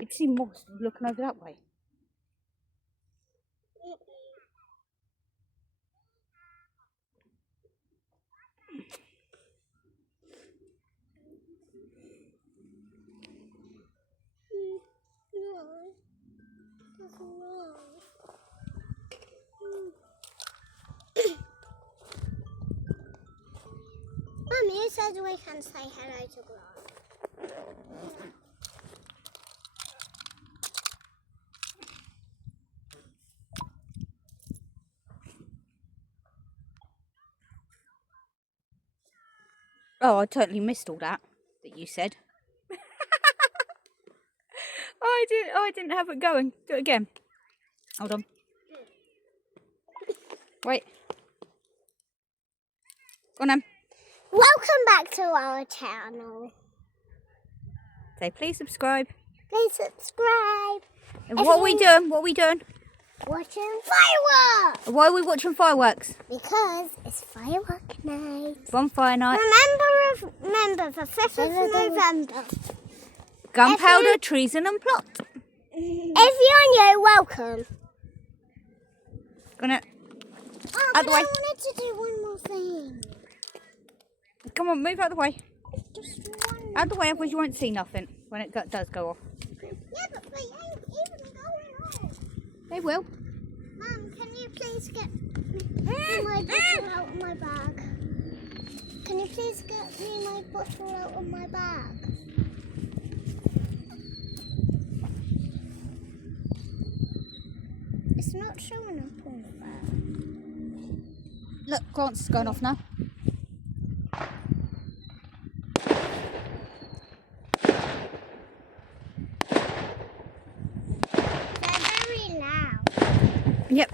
You'd see more looking over that way. Mummy, who said we can say hello to grass? Oh, I totally missed all that you said. I didn't have it going. Do it again. Hold on. Wait. Go on then. Welcome back to our channel. Say please subscribe. Please subscribe. And what are we doing? What are we doing? Watching fireworks. Why are we watching fireworks? Because it's firework night. Bonfire night. Remember the 5th of November. Gunpowder, treason and plot. If you're new, welcome. Gonna Oh, out the way. I wanted to do one more thing. Come on, move out the way. Just one. Out the way, otherwise you won't see nothing when it does go off. Yeah, but they ain't even going on. They will. Mum, can you please get me my bottle out of my bag? Can you please get me my bottle out of my bag? It's not showing up on the bag. Look, Grant's is going off now. They're very loud. Yep.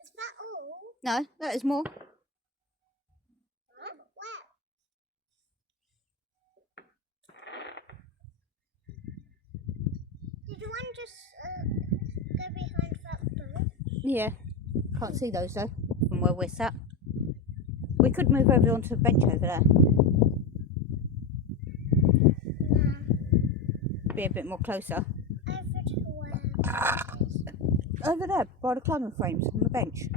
Is that all? No, that is more. Huh? Where? Did one just go behind that door? Yeah. Can't see those though, from where we're sat. We could move over onto the bench over there. No. Be a bit more closer. Over to where? Over there, by the climbing frames on the bench.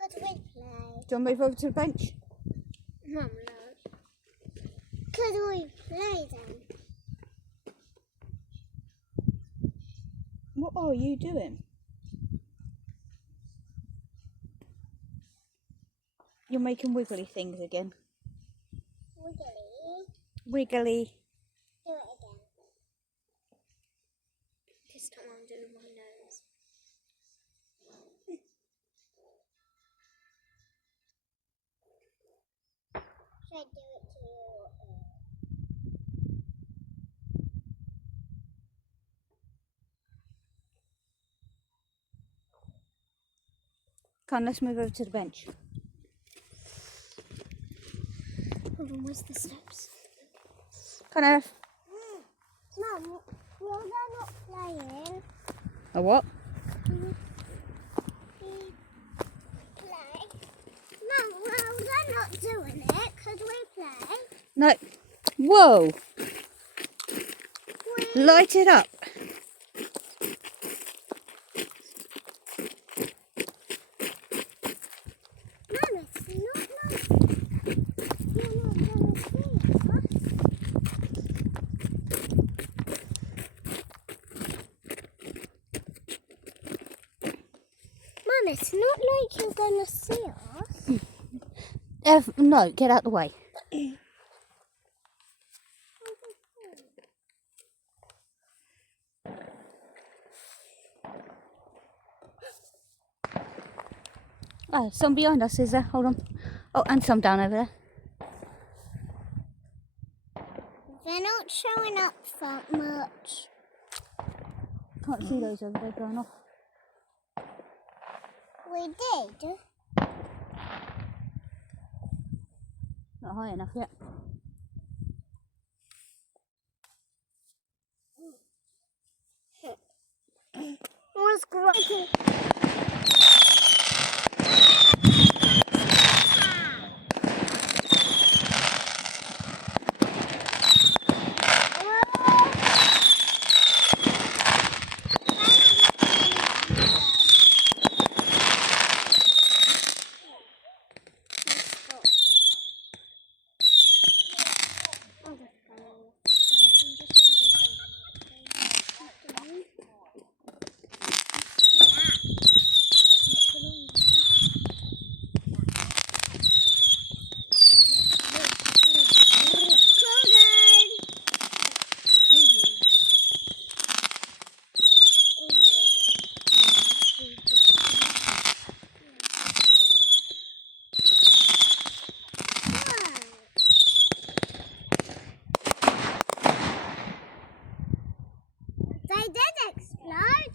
Could we play? Do you want to move over to the bench? Mum, no. Could we play then? What are you doing? You're making wiggly things again. Wiggly. Wiggly. Do it again. This time I'm doing my nose. Should I do it to Come on, let's move over to the bench. Hold on, where's the steps? Come on, Earth. Mum, well, they're not playing. A what? Play. Mum, well, they're not doing it. Could we play? No. Whoa. Light it up. Mum, it's not like you're not going to see us. Mum, it's not like you're going to see us. Earth, no, get out the way. Oh, some behind us, is there? Hold on. Oh, and some down over there. They're not showing up that much. Can't see those over there going off. We did. Not high enough yet. What's great? They did explode.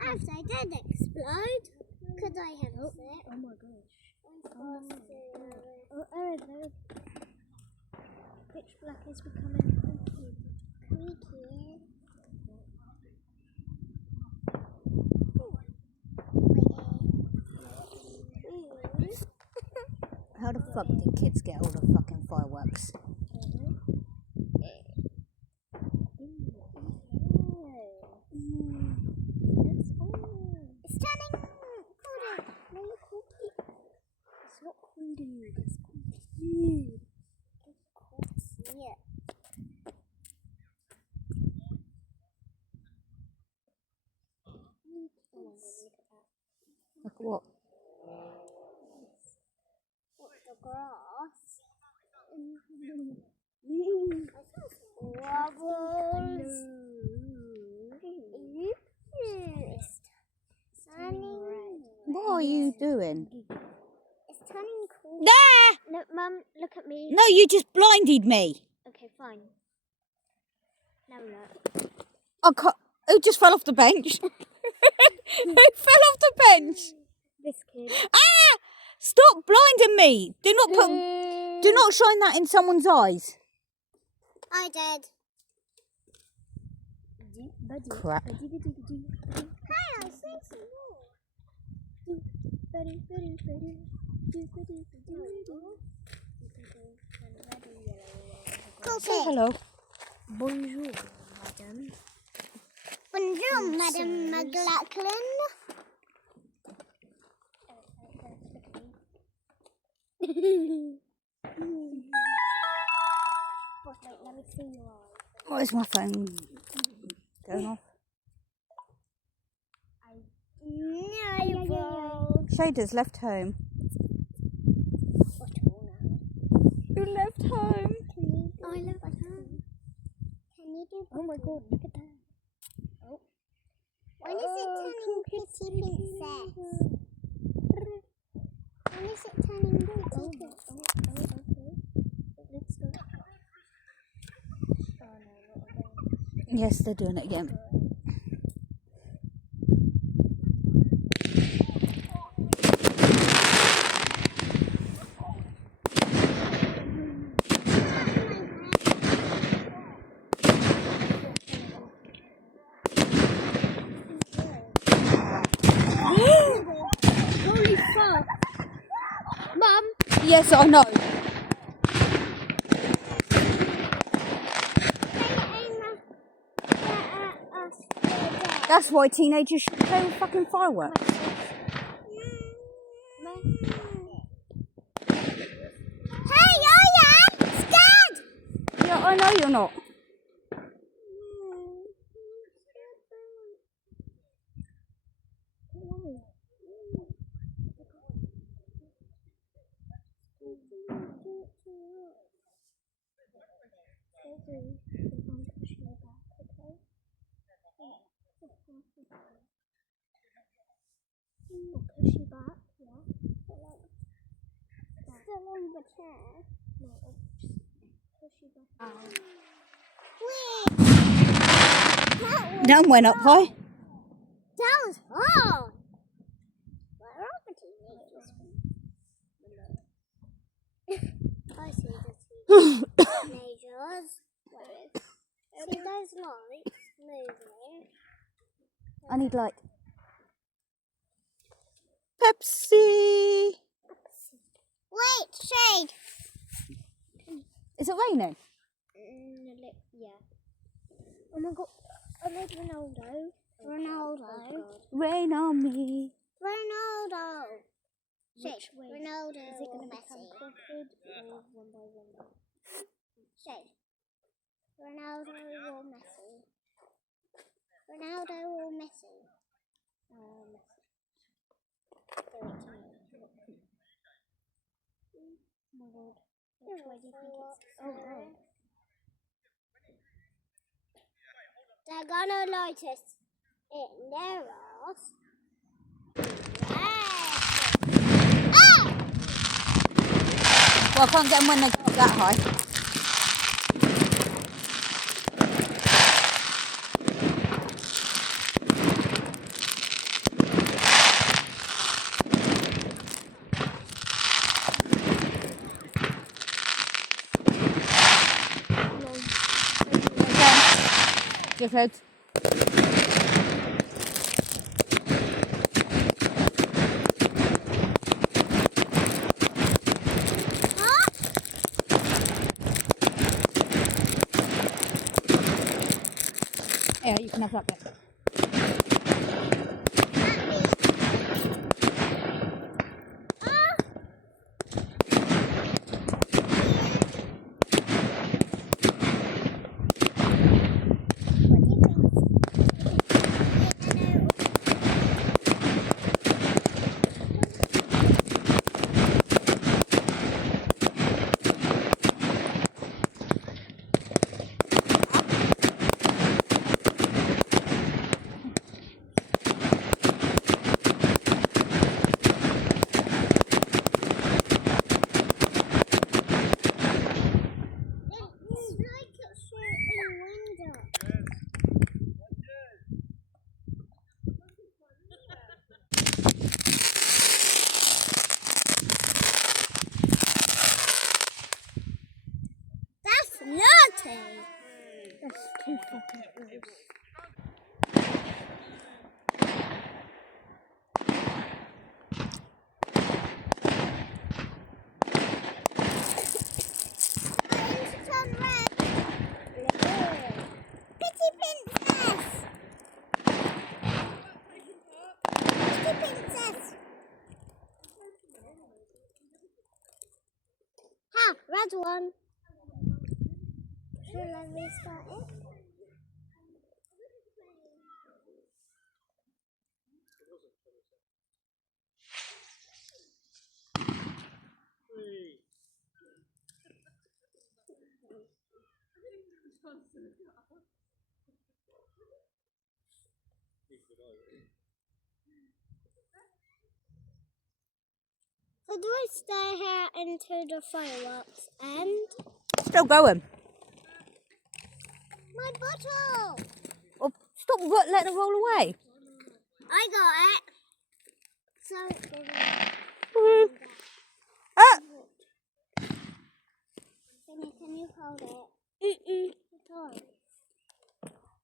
If they did explode, could I have it? Oh my gosh. Pitch black is becoming Creaky. How the fuck did kids get all the fucking fireworks? It's turning golden. No, you called it. It's not golden. It's called Yeah. Look at what? What's the grass? What are you doing? It's turning cool. There! Look, Mum, look at me. No, you just blinded me. Okay, fine. Now look. I can't. Who just fell off the bench? Who fell off the bench? This kid. Ah! Stop blinding me. Do not shine that in someone's eyes. I did. Crap. Hey, I see some more. Say hello. Bonjour, madame. Bonjour, Madame McLachlan. Wait, let me see your eyes. Where's my phone going off? No, Shader's left home. You left home. I love her. Can you do? Oh my god, look at that. Oh. When is it turning pretty princess? When is it turning pretty princess? Okay. Let's go. Oh no, not again. Yes, they're doing it again. Holy fuck! Mum! Yes, I know. That's why teenagers should play with fucking fireworks. Hey, I am scared! Yeah, I know you're not. Push you back, yeah. Still on the chair. No, push you back. That went up high. That was hard. Where are the teenagers? I see the teenagers. See those lights moving. I need light. Pepsi. Wait, shade. Is it raining? Yeah. Oh my god. I made Ronaldo. Ronaldo. Rain on me. Ronaldo. Shade. Which way? Ronaldo Is it or going to become Messi? crooked or one by one? Shade. Ronaldo or Messi? Ronaldo or Messi? Messi. Oh my god. Which way do you think it's... Oh god. They're gonna notice in their ass. Well, I can't get them when they go that high. Give heads. Yeah, you can have that bit. That's naughty. That's too fucking gross. Turn red. Pretty princess. Pretty princess. Ha, red one. Shall I restart it? So do I stay here until the fireworks end? Still going. My bottle! Oh, stop letting it roll away. I got it. So Ah! can you hold it?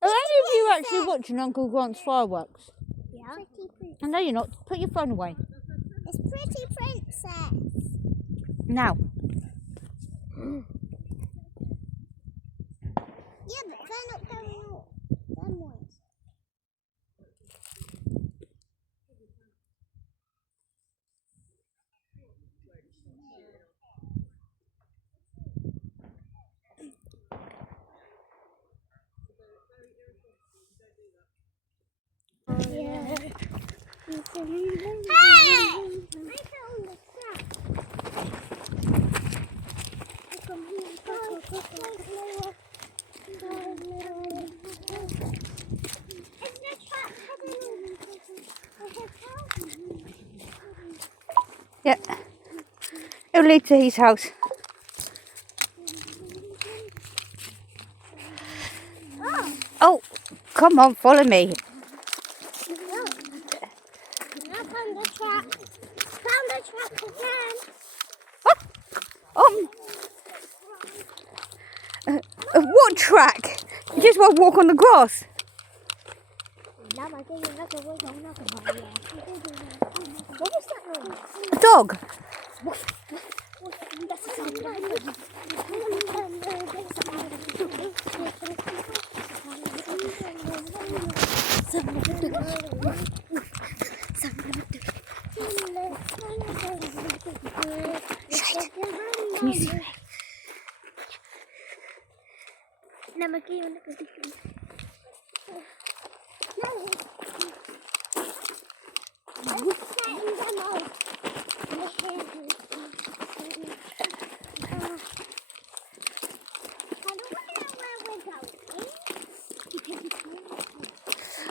Are any of you actually watching Uncle Grant's fireworks? Yeah. I know you're not. Put your phone away. It's Pretty Princess. Now. Yeah, but they're not going out. Them ones. Yeah. Hey! I found the trap. It's the trap. Yeah. It'll lead to his house. Oh! Oh! Come on, follow me. I found the trap. Found the trap again. What track? You just want to walk on the grass. What was that noise? A dog. That's a sound. Can you see me?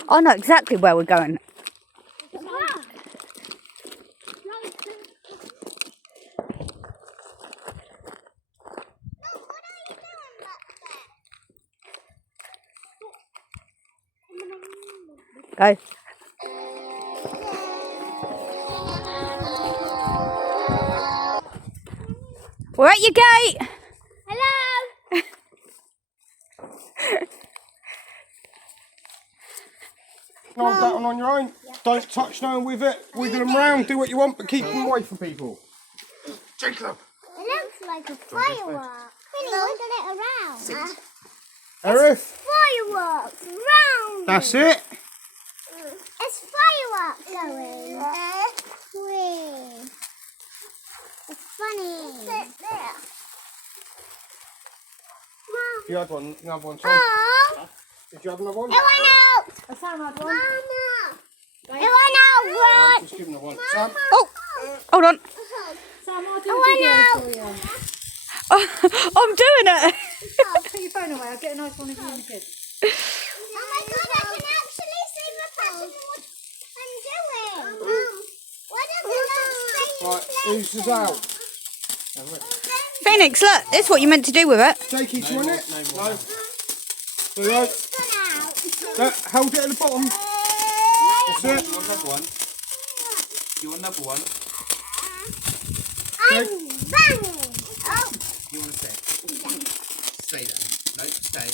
I know exactly where we're going. Go. We're at your gate. Hello. Hold that one on your own. Don't touch no one with it. Wiggle them round. Do what you want, but keep them away from people. Jacob. It looks like a firework. Really, wiggle it around. Arif. Fireworks round. That's it. It's fireworks going. Wee. It's funny. Sit there. You had one, another one. Tom. Oh, Did you have another one? it went out. Sam had one. Mama. It went out, right? Just give them the one. Sam. Oh, hold on. Sam, I'll do It a went video out. for you. I'm doing it. Put your phone away. I'll get a nice one of you and the kids. Oh my god, I can actually see the pattern of what I'm doing. What does it look Right, who's this out? Phoenix, look. This is what you meant to do with it. Take each one it. No. Do right. out? Look, hold it at the bottom. That's it. You want another one? You want another one? I'm banging. Oh, You want to stay? Stay then. No, stay.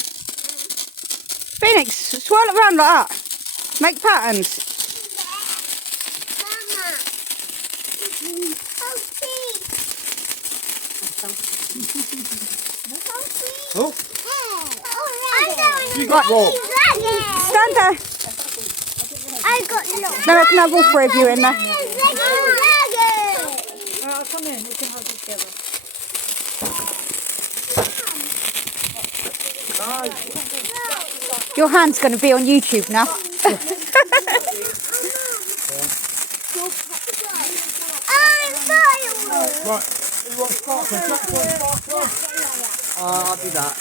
Phoenix, swirl it around like that. Make patterns. mama. Oh, cheese. Oh, I'm you got roll. Stand there. I got lost. Then I can have all three of you in there. Alright, I'll come in. We can hold it together. Your hand's going to be on YouTube now. Right, you want sparkler? Jack wants sparkler? I'll do that.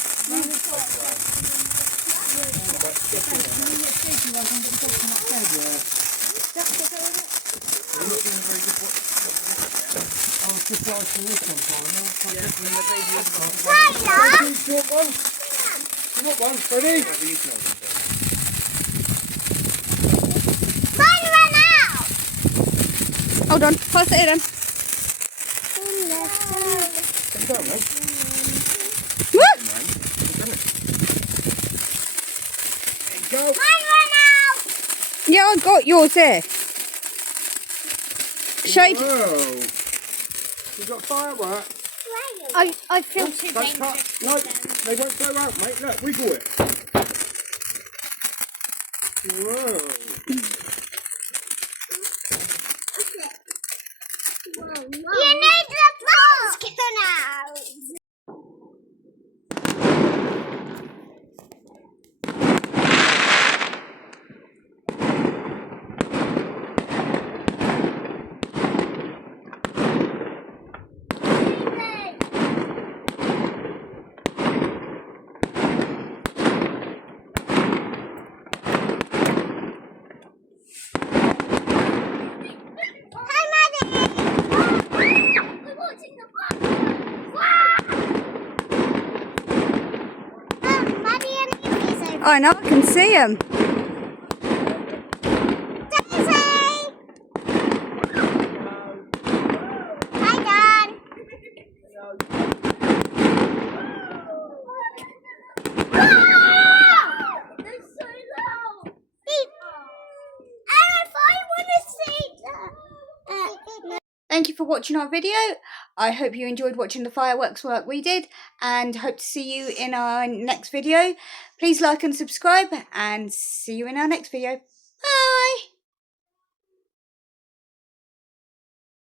I was just asking this one, Simon. Tyler, You want one? You want one? Ready? mine ran out. Hold on. Pass it in. Come down, mate. Woo! Go. Mine ran out. Yeah, I got yours here. Shade. Whoa. You got fireworks. I feel too Don't cut. No, they won't go out, mate. Look, wiggle it. Whoa. You need the pumpkin out. Hi, Maddie. I know, I can see them. Daisy! Hi, Dan. They're so loud. And if I want to see that. Thank you for watching our video. I hope you enjoyed watching the fireworks like we did, and hope to see you in our next video. Please like and subscribe, and see you in our next video. Bye!